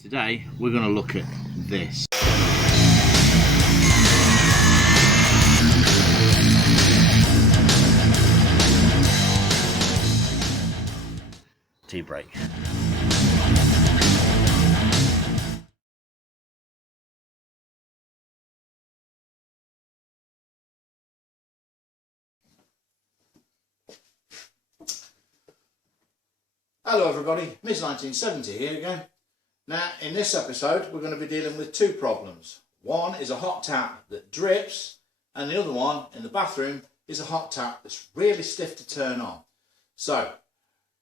Today we're going to look at this. Tea break. Hello everybody, Ms 1970 here again. Now in this episode we're going to be dealing with two problems. One is a hot tap that drips, and the other one in the bathroom is a hot tap that's really stiff to turn on. So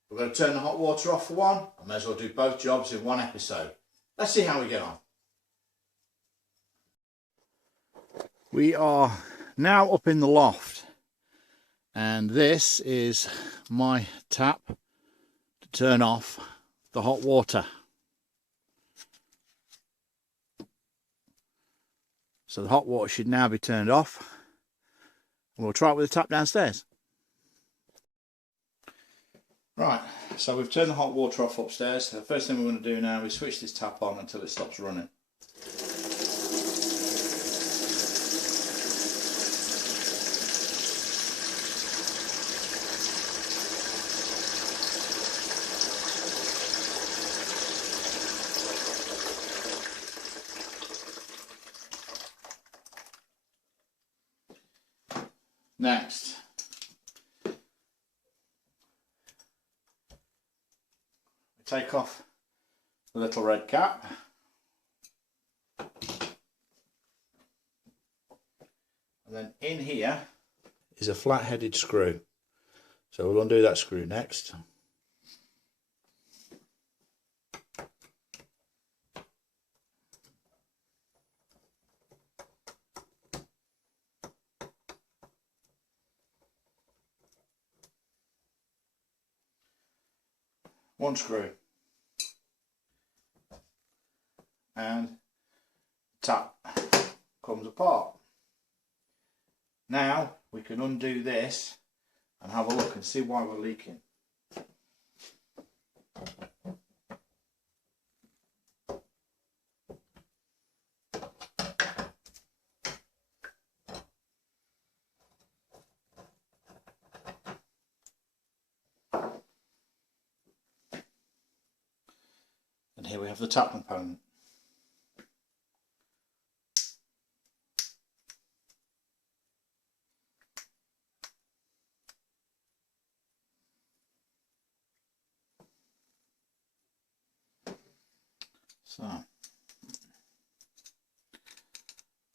we're going to turn the hot water off for one. I may as well do both jobs in one episode. Let's see how we get on. We are now up in the loft, and this is my tap to turn off the hot water. So the hot water should now be turned off. We'll try it with the tap downstairs. Right, so we've turned the hot water off upstairs. The first thing we're going to do now is switch this tap on until it stops running. Next, we take off the little red cap, and then in here is a flat-headed screw. So we'll undo that screw next. One screw, and tap comes apart. Now we can undo this and have a look and see why we're leaking. And here we have the tap component. So,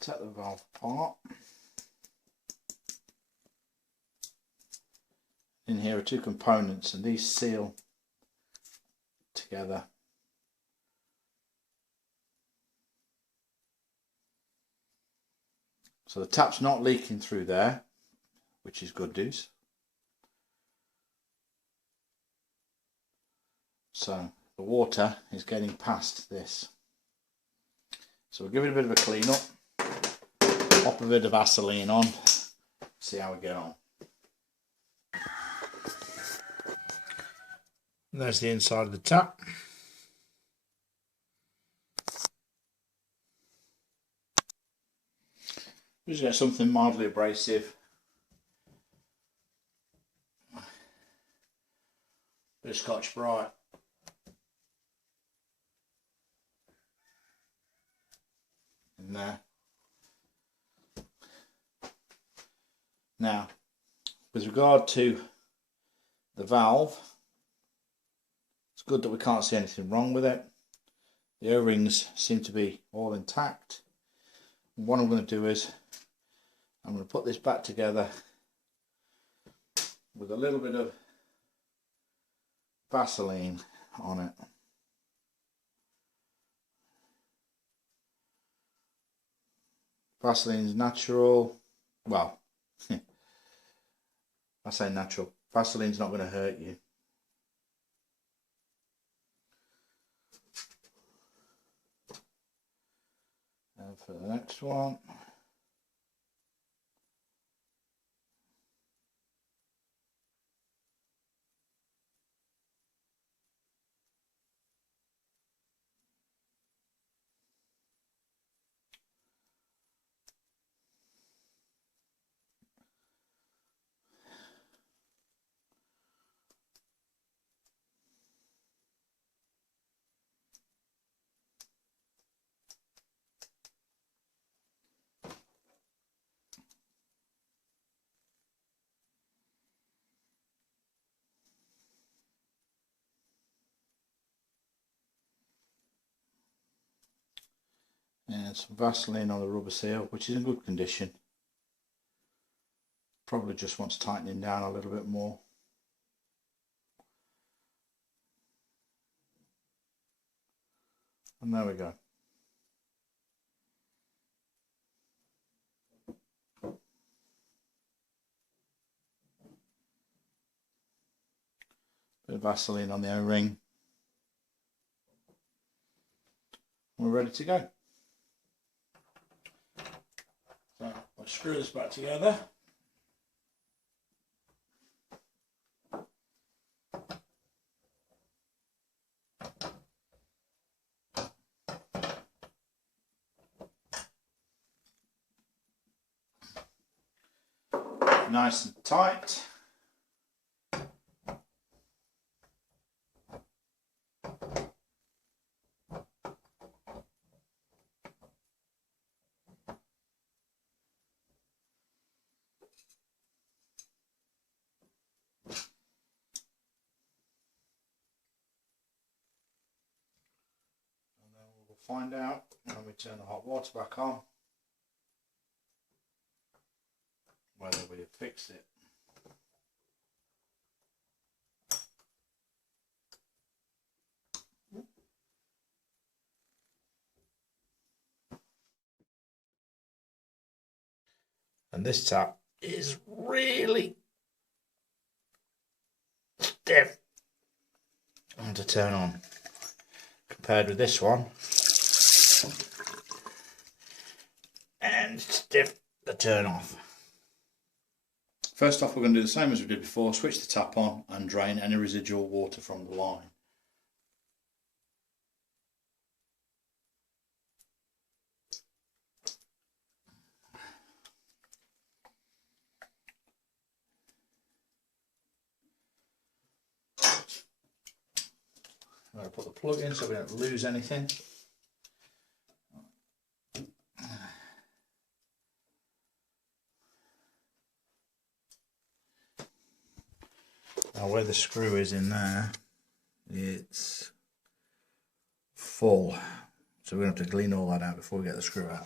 take the valve apart. In here are two components, and these seal together. So the tap's not leaking through there, which is good news. So the water is getting past this. So we'll give it a bit of a clean up, pop a bit of Vaseline on, see how we get on. And there's the inside of the tap. Just get something mildly abrasive. Bit of Scotch-Brite. In there. Now, with regard to the valve, it's good that we can't see anything wrong with it. The O-rings seem to be all intact. And what I'm going to do is I'm going to put this back together with a little bit of Vaseline on it. Vaseline's natural. Well, I say natural. Vaseline's not going to hurt you. And for the next one, And some Vaseline on the rubber seal, which is in good condition. Probably just wants tightening down a little bit more. And there we go. Bit of Vaseline on the O-ring. We're ready to go. So I'll screw this back together. Nice and tight. Find out when we turn the hot water back on whether we have fixed it. And this tap is really stiff and to turn on compared with this one. And stiff to turn off. First off, we're going to do the same as we did before, switch the tap on and drain any residual water from the line. I'm going to put the plug in so we don't lose anything. Now where the screw is in there, it's full, so we're going to have to clean all that out before we get the screw out.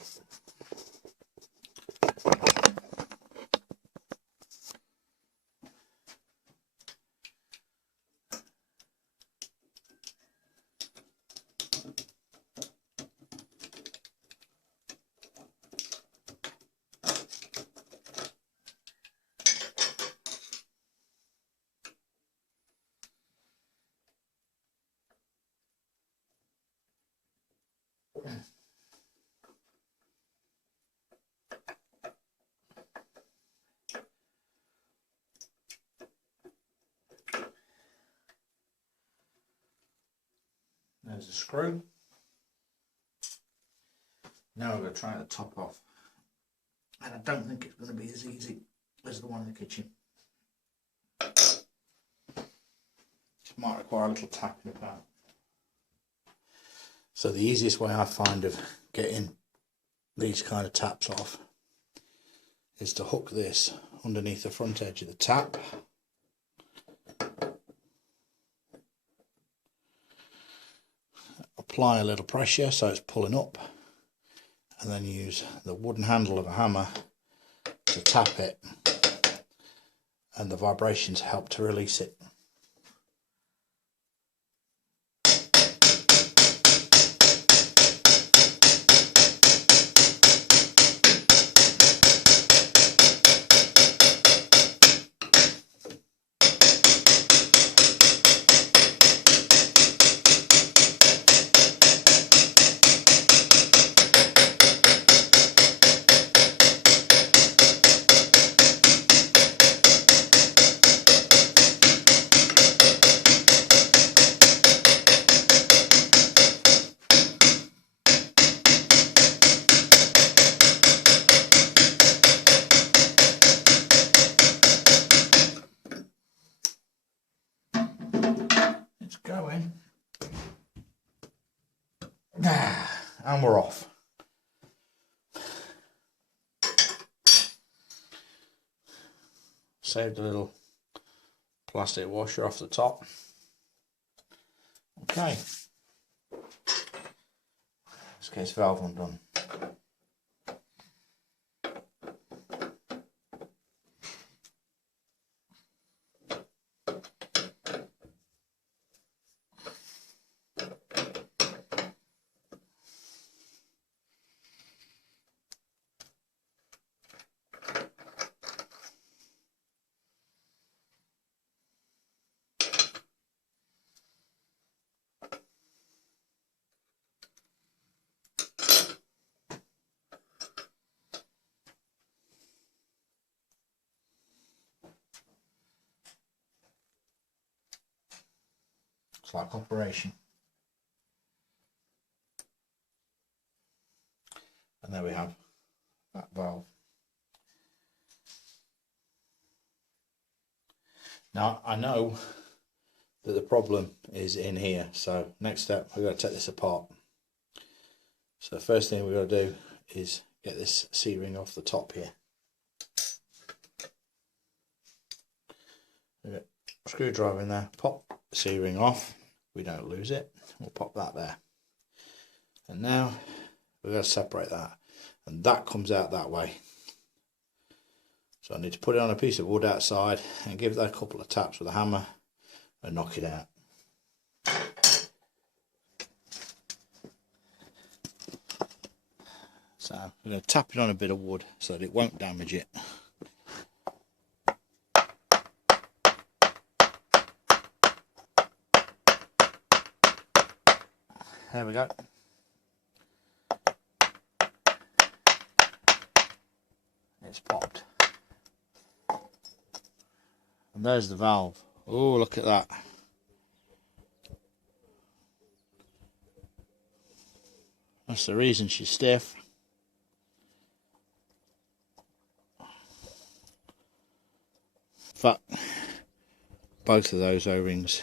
There's the screw. Now we're going to try the top off. And I don't think it's going to be as easy as the one in the kitchen. It might require a little tapping about. So the easiest way I find of getting these kind of taps off is to hook this underneath the front edge of the tap. Apply a little pressure so it's pulling up, and then use the wooden handle of a hammer to tap it, and the vibrations help to release it. It's going. And we're off. Saved a little plastic washer off the top. Okay. This case valve undone. looks like operation. And there we have that valve. Now I know that the problem is in here, so next step we're going to take this apart. So the first thing we're going to do is get this C-ring off the top here. Screwdriver in there, pop the C-ring off, we don't lose it, we'll pop that there. And now we're going to separate that, and that comes out that way. So I need to put it on a piece of wood outside and give that a couple of taps with a hammer and knock it out. So I'm going to tap it on a bit of wood so that it won't damage it. There we go. It's popped. And there's the valve. Oh, look at that. That's the reason she's stiff. In fact, both of those O-rings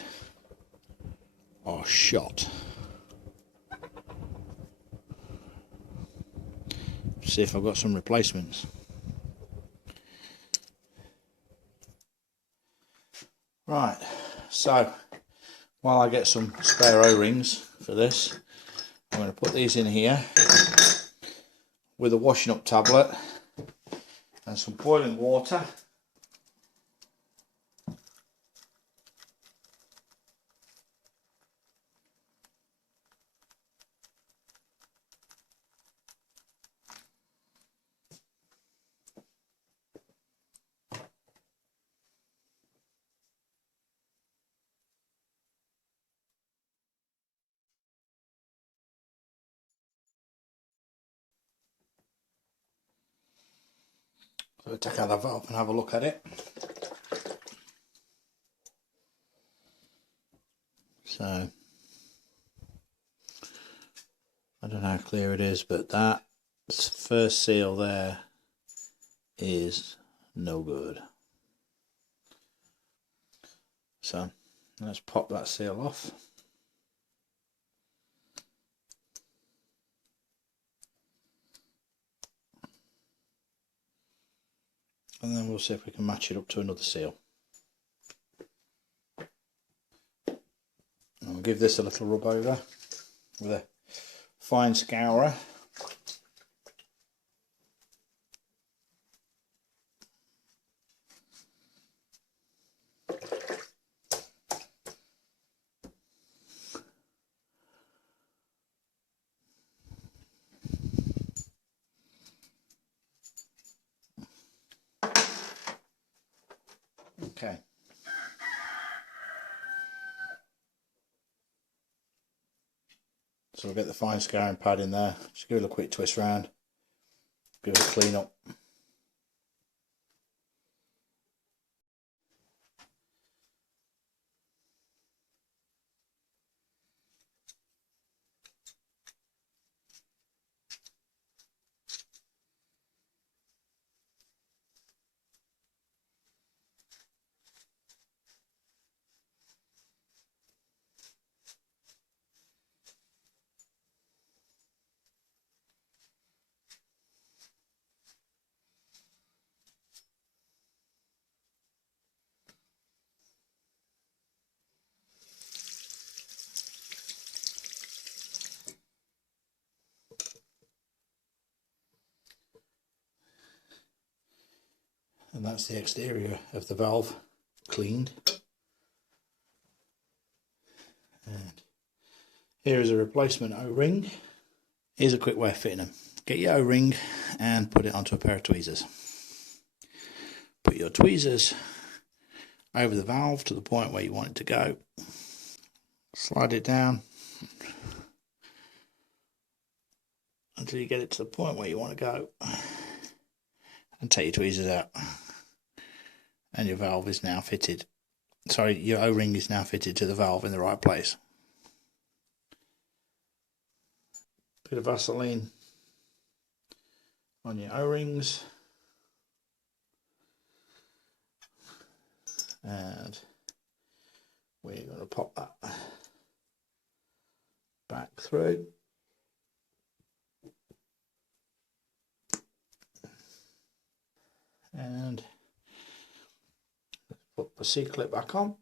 are shot. See if I've got some replacements. Right, so while I get some spare O-rings for this, I'm going to put these in here with a washing up tablet and some boiling water. So we'll take out the valve and have a look at it. So I don't know how clear it is, but that first seal there is no good. So let's pop that seal off. And then we'll see if we can match it up to another seal. And we'll give this a little rub over with a fine scourer. Okay. So we'll get the fine scouring pad in there, just give it a quick twist round, give it a clean up. And that's the exterior of the valve cleaned. And here is a replacement O-ring. Here's a quick way of fitting them. Get your O-ring and put it onto a pair of tweezers. Put your tweezers over the valve to the point where you want it to go. Slide it down until you get it to the point where you want to go. And take your tweezers out. And your valve is now fitted sorry, your O-ring is now fitted to the valve in the right place. Bit of Vaseline on your O-rings, and we're going to pop that back through. And put the C-clip back on.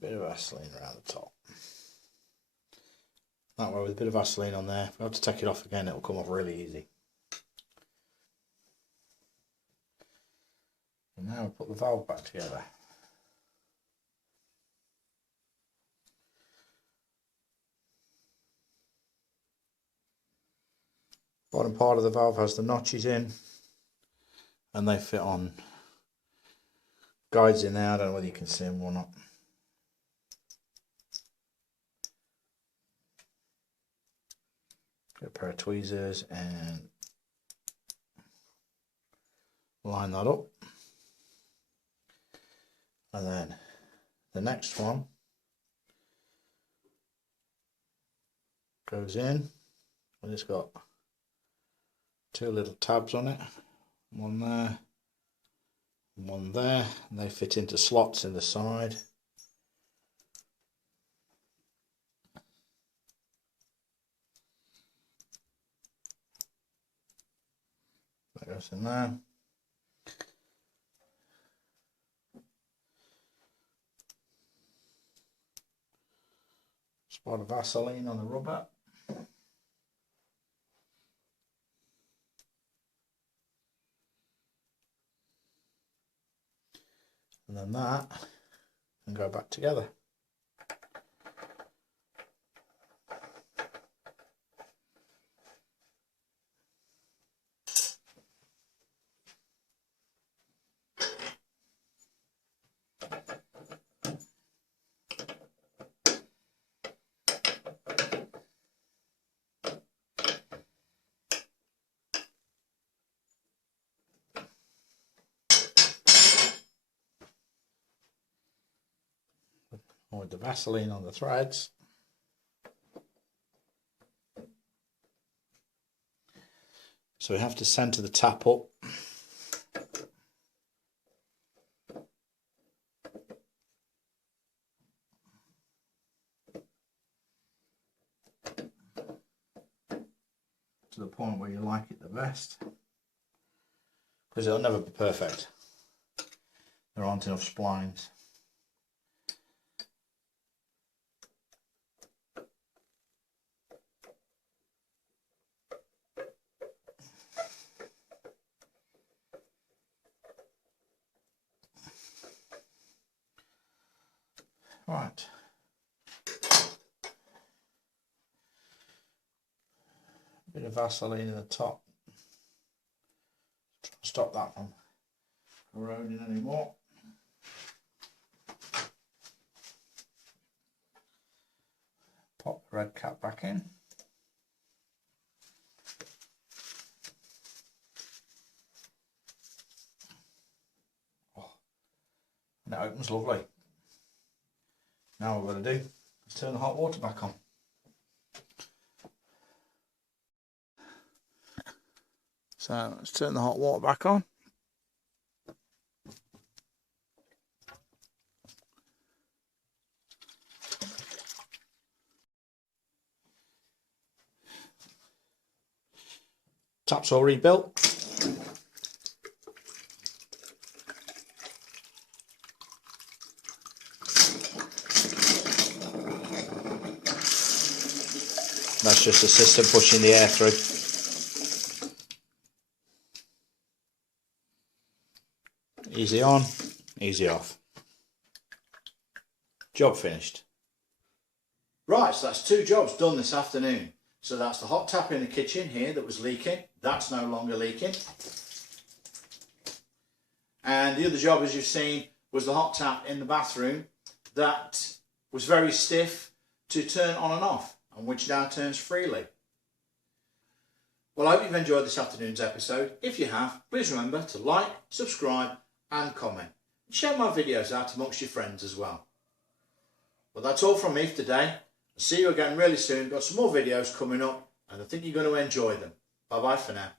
Bit of Vaseline around the top. That way, with a bit of Vaseline on there, if we have to take it off again, it'll come off really easy. And now we put the valve back together. Bottom part of the valve has the notches in, and they fit on guides in there. I don't know whether you can see them or not. Get a pair of tweezers and line that up. And then the next one goes in, and it's got two little tabs on it, one there and one there, and they fit into slots in the side. That goes in there. Spot of Vaseline on the rubber. And then that can go back together. With the Vaseline on the threads. So we have to centre the tap up. To the point where you like it the best. Because it'll never be perfect. There aren't enough splines. Right. A bit of Vaseline in the top. Try to stop that from corroding anymore. Pop the red cap back in. Oh, and it opens lovely. Now what we're going to do is turn the hot water back on. So let's turn the hot water back on. Taps all rebuilt. That's just the system pushing the air through. Easy on, easy off. Job finished. Right, so that's two jobs done this afternoon. So that's the hot tap in the kitchen here that was leaking. That's no longer leaking. And the other job, as you've seen, was the hot tap in the bathroom that was very stiff to turn on and off, and which now turns freely. Well, I hope you've enjoyed this afternoon's episode. If you have, please remember to like, subscribe and comment. And share my videos out amongst your friends as well. Well, that's all from me for today. I'll see you again really soon. Got some more videos coming up and I think you're going to enjoy them. Bye bye for now.